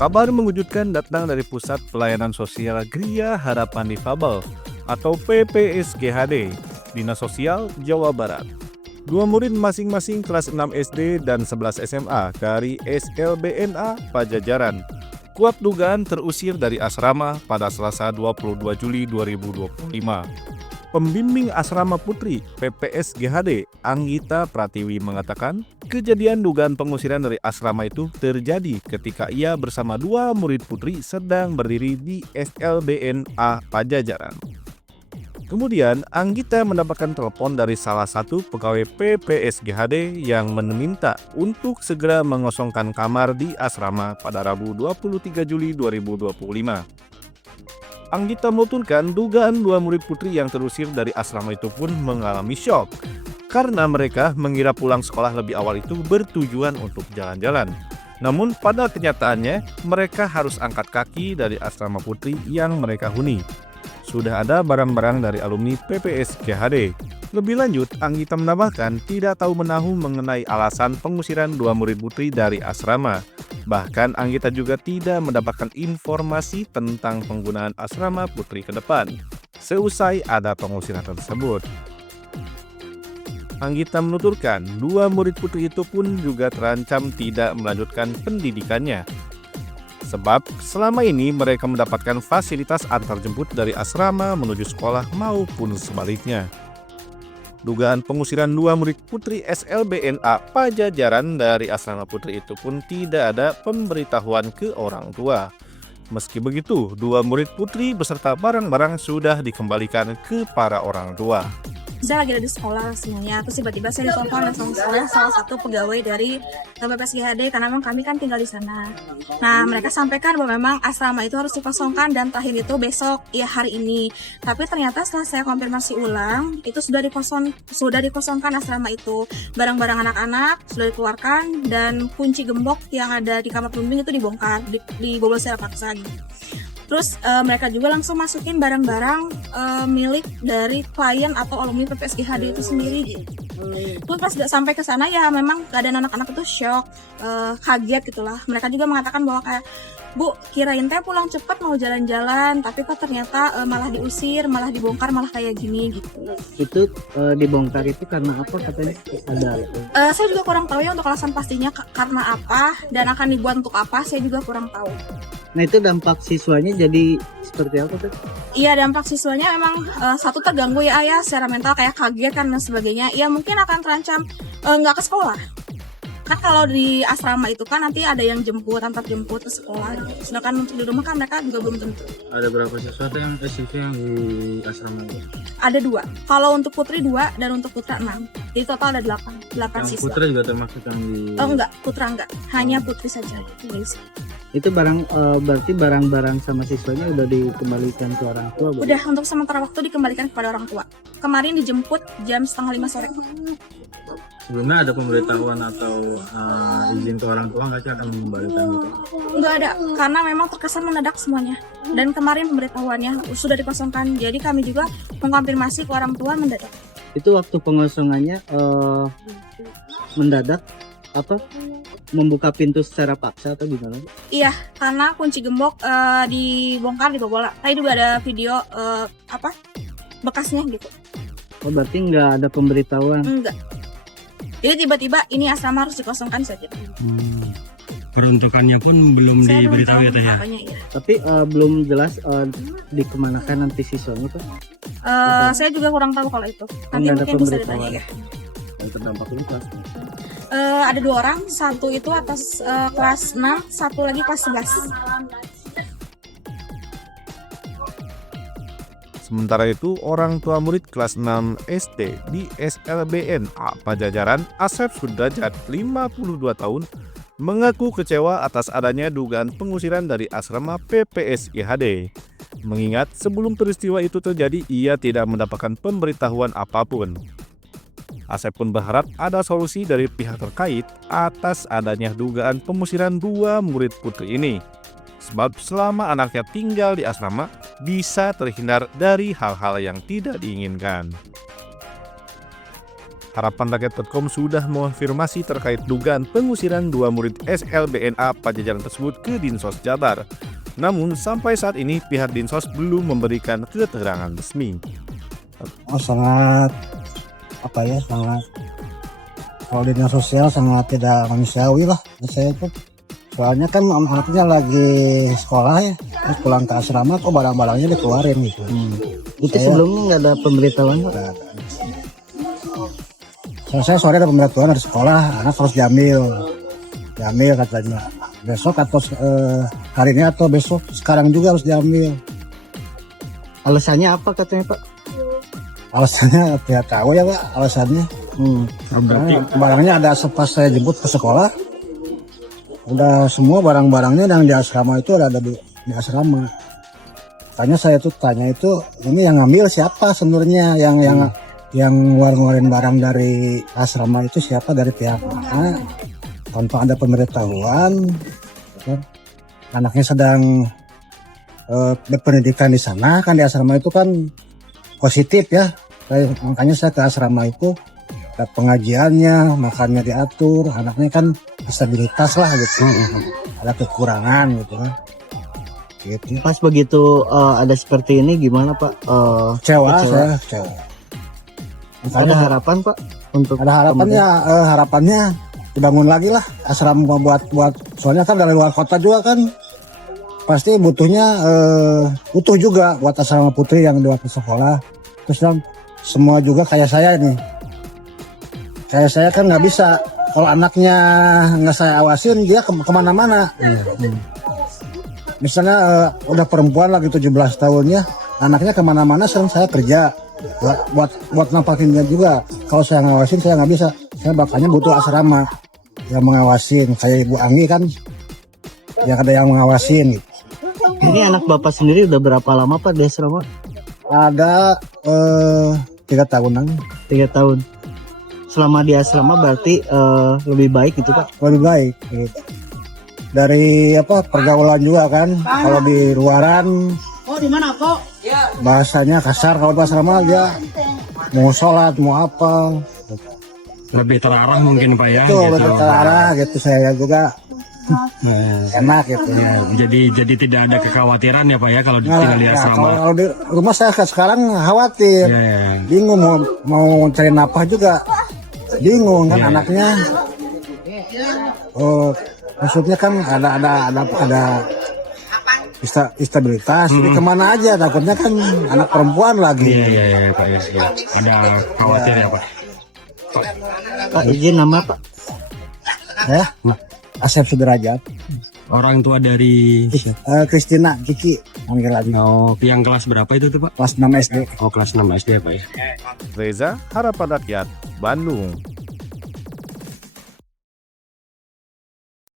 Kabar mengejutkan datang dari Pusat Pelayanan Sosial Gria Harapan Difabel atau PPSGHD, Dinas Sosial Jawa Barat. Dua murid masing-masing kelas 6 SD dan 11 SMA dari SLBNA Pajajaran kuat dugaan terusir dari asrama pada Selasa 22 Juli 2025. Pembimbing Asrama Putri PPSGHD, Anggita Pratiwi mengatakan, kejadian dugaan pengusiran dari asrama itu terjadi ketika ia bersama dua murid putri sedang berdiri di SLBNA Pajajaran. Kemudian, Anggita mendapatkan telepon dari salah satu pegawai PPSGHD yang meminta untuk segera mengosongkan kamar di asrama pada Rabu 23 Juli 2025. Anggita menuturkan dugaan dua murid putri yang terusir dari asrama itu pun mengalami syok karena mereka mengira pulang sekolah lebih awal itu bertujuan untuk jalan-jalan. Namun pada kenyataannya mereka harus angkat kaki dari asrama putri yang mereka huni. Sudah ada barang-barang dari alumni PPSGHD. Lebih lanjut, Anggita menambahkan tidak tahu menahu mengenai alasan pengusiran dua murid putri dari asrama. Bahkan Anggita juga tidak mendapatkan informasi tentang penggunaan asrama putri ke depan seusai ada pengusiran tersebut. Anggita menuturkan dua murid putri itu pun juga terancam tidak melanjutkan pendidikannya. Sebab selama ini mereka mendapatkan fasilitas antarjemput dari asrama menuju sekolah maupun sebaliknya. Dugaan pengusiran dua murid putri SLBNA Pajajaran dari asrama putri itu pun tidak ada pemberitahuan ke orang tua. Meski begitu, dua murid putri beserta barang-barang sudah dikembalikan ke para orang tua. Saya lagi ada di sekolah semuanya, terus tiba-tiba saya ditelepon oleh salah satu pegawai dari PPSGHD karena memang kami kan tinggal di sana. Nah, mereka sampaikan bahwa memang asrama itu harus dikosongkan dan terakhir itu besok, ya hari ini. Tapi ternyata setelah saya konfirmasi ulang, itu sudah dikosongkan asrama itu. Barang-barang anak-anak sudah dikeluarkan dan kunci gembok yang ada di kamar pembimbing itu dibongkar, dibobol secara paksa gitu. Terus mereka juga langsung masukin barang-barang milik dari klien atau alumni PPSGHD itu sendiri gitu. Terus pas sampai ke sana ya memang keadaan anak-anak itu shock, kaget gitulah. Mereka juga mengatakan bahwa kayak, Bu, kirain teh pulang cepet mau jalan-jalan, tapi kok ternyata malah diusir, malah dibongkar, malah kayak gini gitu. Itu dibongkar itu karena apa katanya? Saya juga kurang tahu ya untuk alasan pastinya karena apa dan akan dibuat untuk apa, saya juga kurang tahu. Nah itu dampak siswanya jadi seperti apa tuh? Iya, dampak siswanya memang satu terganggu ya ayah secara mental kayak kaget kan dan sebagainya. Ya mungkin akan terancam nggak ke sekolah. Kan kalau di asrama itu kan nanti ada yang antar jemput ke sekolah. Sedangkan untuk di rumah kan mereka juga belum tentu. Ada berapa siswa yang di asrama itu? Ada 2. Kalau untuk putri 2 dan untuk putra 6. Jadi total ada 8 Yang siswa. putra juga termasuk yang di... Oh enggak, putra enggak. Hanya putri saja. Itu berarti barang-barang sama siswanya udah dikembalikan ke orang tua? Udah, untuk sementara waktu dikembalikan kepada orang tua. Kemarin dijemput jam 4:30 sore. Sebelumnya ada pemberitahuan atau izin ke orang tua nggak sih akan mengembalikan itu? Nggak ada, karena memang terkesan mendadak semuanya. Dan kemarin pemberitahuannya sudah dikosongkan, jadi kami juga mengkonfirmasi ke orang tua mendadak. Itu waktu pengosongannya mendadak apa? Membuka pintu secara paksa atau gimana? Iya, karena kunci gembok dibongkar, dibobol. Tadi juga ada video bekasnya gitu. Oh berarti nggak ada pemberitahuan? Enggak. Jadi tiba-tiba ini asrama harus dikosongkan saja. Peruntukannya pun belum diberitahu ya Teh ya? Iya. Tapi belum jelas dikemanakan nanti siswanya tuh? Saya juga kurang tahu kalau itu. Nanti Nggak ada mungkin bisa pemberitahuan. ditanya ya. Yang terdampak ini kelas? Ada 2 orang, satu itu atas kelas 6, satu lagi kelas 11. Sementara itu, orang tua murid kelas 6 SD di SLBNA Pajajaran, Asep Sudrajat, 52 tahun, mengaku kecewa atas adanya dugaan pengusiran dari asrama PPSGHD. Mengingat sebelum peristiwa itu terjadi, ia tidak mendapatkan pemberitahuan apapun. Asep pun berharap ada solusi dari pihak terkait atas adanya dugaan pengusiran dua murid putri ini. Sebab selama anaknya tinggal di asrama, bisa terhindar dari hal-hal yang tidak diinginkan. Harapanrakyat.com sudah mengonfirmasi terkait dugaan pengusiran 2 murid SLBNA Pajajaran tersebut ke Dinsos Jabar. Namun sampai saat ini pihak Dinsos belum memberikan keterangan resmi. Oh, sangat sangat kalau di dinas sosial sangat tidak manusiawi lah saya itu. Soalnya kan anaknya lagi sekolah ya, terus pulang ke asrama kok barang-barangnya dikeluarin gitu. Itu sebelumnya nggak ada pemberitahuan Pak? Saya sore ada pemberitahuan dari sekolah, anak harus diambil katanya. Besok atau hari ini atau besok, sekarang juga harus diambil. Alasannya apa katanya Pak? Alasannya tidak tahu ya Pak, alasannya. Karena barangnya ada pas saya jemput ke sekolah, udah semua barang-barangnya yang di asrama itu ada di asrama. Makanya saya tuh tanya itu, ini yang ngambil siapa sebenarnya, yang ngeluarin barang dari asrama itu siapa, dari pihak mana, tanpa ada pemberitahuan. Anaknya sedang berpendidikan di sana, kan di asrama itu kan positif ya. Makanya saya ke asrama itu, ada pengajiannya, makannya diatur, anaknya kan disabilitas lah gitu, ada kekurangan gitu kan. Gitu. Pas begitu ada seperti ini gimana Pak? Kecewa. Saya kecewa. Ada harapan Pak untuk Ada harapannya, harapannya dibangun lagi lah asrama buat soalnya kan dari luar kota juga kan pasti butuhnya butuh juga buat asrama putri yang di waktu sekolah. Terus dan semua juga kayak saya nih, kayak saya kan nggak bisa kalau anaknya nggak saya awasin dia kemana-mana. Misalnya udah perempuan lagi 17 tahunnya, anaknya kemana-mana, sering saya kerja buat nampakinnya juga. Kalau saya ngawasin saya nggak bisa, saya makanya butuh asrama yang mengawasin, kayak Ibu Anggi kan yang ada yang mengawasin gitu. Ini anak Bapak sendiri udah berapa lama Pak di asrama? Ada 3 tahunan. 3 tahun. Selama di asrama berarti lebih baik gitu Pak? Lebih baik gitu. Dari pergaulan juga kan, kalau di luaran bahasanya kasar, kalau di asrama dia mau sholat mau apa Lebih terarah mungkin Pak ya. itu gitu. lebih terarah gitu, saya juga enak gitu. Jadi tidak ada kekhawatiran ya Pak ya kalau Nah, tinggal di ya, asrama. kalau di rumah saya sekarang khawatir, Ya. bingung mau cari nafkah juga, bingung kan anaknya. Oh, maksudnya kan ada istabilitas, ini kemana aja, takutnya kan anak perempuan lagi. Iya Pak ya. Ada khawatir ya Pak. Pak izin nama Pak? Ya, Asep Sudrajat, Orang tua dari Kristina, Kiki, panggil lagi. yang kelas berapa itu tuh Pak? Kelas 6 SD. Oh kelas 6 SD ya Pak ya. Reza, Harapan Rakyat, Bandung.